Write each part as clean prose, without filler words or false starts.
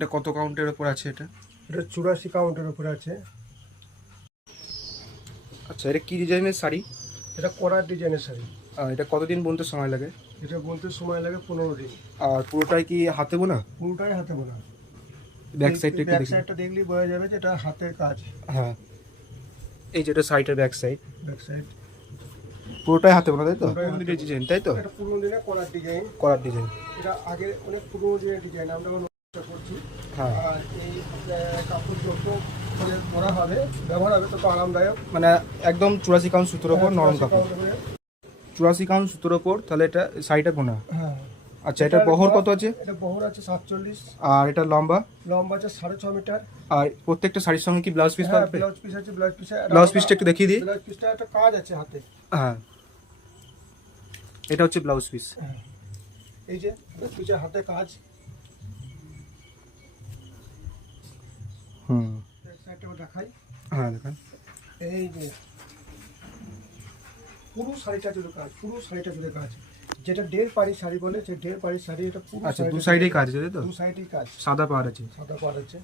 এটা কত কাউন্টের উপর আছে এটা? এটা 84 কাউন্টের উপরে আছে। আচ্ছা, এটা কি ডিজাইনের শাড়ি? এটা করার ডিজাইনের শাড়ি। এটা কতদিন বুনতে সময় লাগে? এটা বলতে সময় লাগে 15 দিন। আর পুরোটাই কি হাতে বোনা? পুরোটাই হাতে বোনা। ব্যাক সাইডটা একটু ব্যাক দেখি। সাইডটা দেখলেই বোঝা যাবে যে এটা হাতের কাজ। হ্যাঁ, এই যেটা শাড়িটার ব্যাক সাইড, ব্যাক সাইড পুরোটাই হাতে বোনা, তাই তো? পুরোটাই হাতে বোনা। ডিজাইন, তাই তো? এটা পুরোনো দিনের করার ডিজাইন। করার ডিজাইন। এটা আগে অনেক পুরোনো দিনের ডিজাইন, আমরা নকশা করছি। হ্যাঁ, আর এই কাপড় যত করে পরা হবে, ব্যবহার হবে তত আরামদায়ক। মানে একদম 84 কাউন্ট সুতোর ওপর নরম কাপড়। 84 কাউন্ট সুতোর ওপর, তাহলে এটা শাড়িটা বোনা। হ্যাঁ। আচ্ছা, এটা বহর কত আছে? এটা বহর আছে 47। আর এটা লম্বা? লম্বা আছে 6.5 মিটার। আর প্রত্যেকটা শাড়ির সঙ্গে কি ব্লাউজ পিস হ্যাঁ, পাবে? ব্লাউজ পিস আছে। ব্লাউজ পিসটা একটু দেখিয়ে দিই। ব্লাউজ পিসটা একটা কাজ আছে হাতে। হ্যাঁ, এটা হচ্ছে ব্লাউজ পিস। এই যে ব্লাউজ পিসের হাতে কাজ। সাইডটাও দেখাই। হ্যাঁ, দেখেন। এই যে পুরো শাড়িটা জুড়ে কাজ, পুরো শাড়িটা জুড়ে কাজ। যেটা 1.5 পাড়ি শাড়ি বলে, যে 1.5 পাড়ি শাড়ি, এটা পুরো আচ্ছা, দু সাইডেই কাজ আছে, তাই তো? দু সাইডেই কাজ। সাদা পাড় আছে। সাদা পাড় আছে,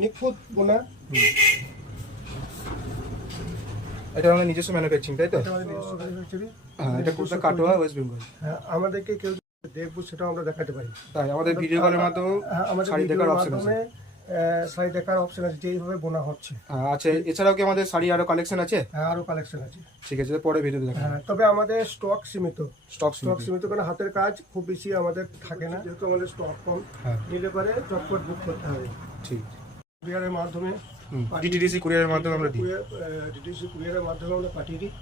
নিখুঁত বোনা। এটা আমাদের নিজস্ব ম্যানুফ্যাকচারিং, তাই তো? এটা আমাদের নিজস্ব manufacturing। হ্যাঁ, এটা কোথা কাটোয়া, ওয়েস্ট বেঙ্গল। হ্যাঁ, আমাদেরকে কেউ যদি দেখবো সেটাও আমরা দেখাতে পারি। তাই আমাদের ভিডিও কলের মাধ্যমে হ্যাঁ, আমাদের শাড়ি দেখার ভিডিওর অপশন আছে। মাধ্যমে শাড়ি দেখার অপশন আছে, যেইভাবে বোনা হচ্ছে। আচ্ছা, এছাড়াও কি আমাদের শাড়ি আরো কালেকশন আছে? হ্যাঁ, আরো কালেকশন আছে। ঠিক আছে, পরে ভিডিওতে দেখাবো। হ্যাঁ, তবে আমাদের স্টক সীমিত। স্টক সীমিত, কারণ হাতের কাজ খুব বেশি আমাদের থাকে না, যেহেতু আমাদের স্টক কম। হ্যাঁ, নিলে পরে চটপট বুক করতে হবে। ঠিক। কুরিয়ারের মাধ্যমে, ডিটিডিসি কুরিয়ারের মাধ্যমে আমরা দিই। ডিটিসি কুরিয়ারের মাধ্যমে আমরা পাঠিয়ে দিই।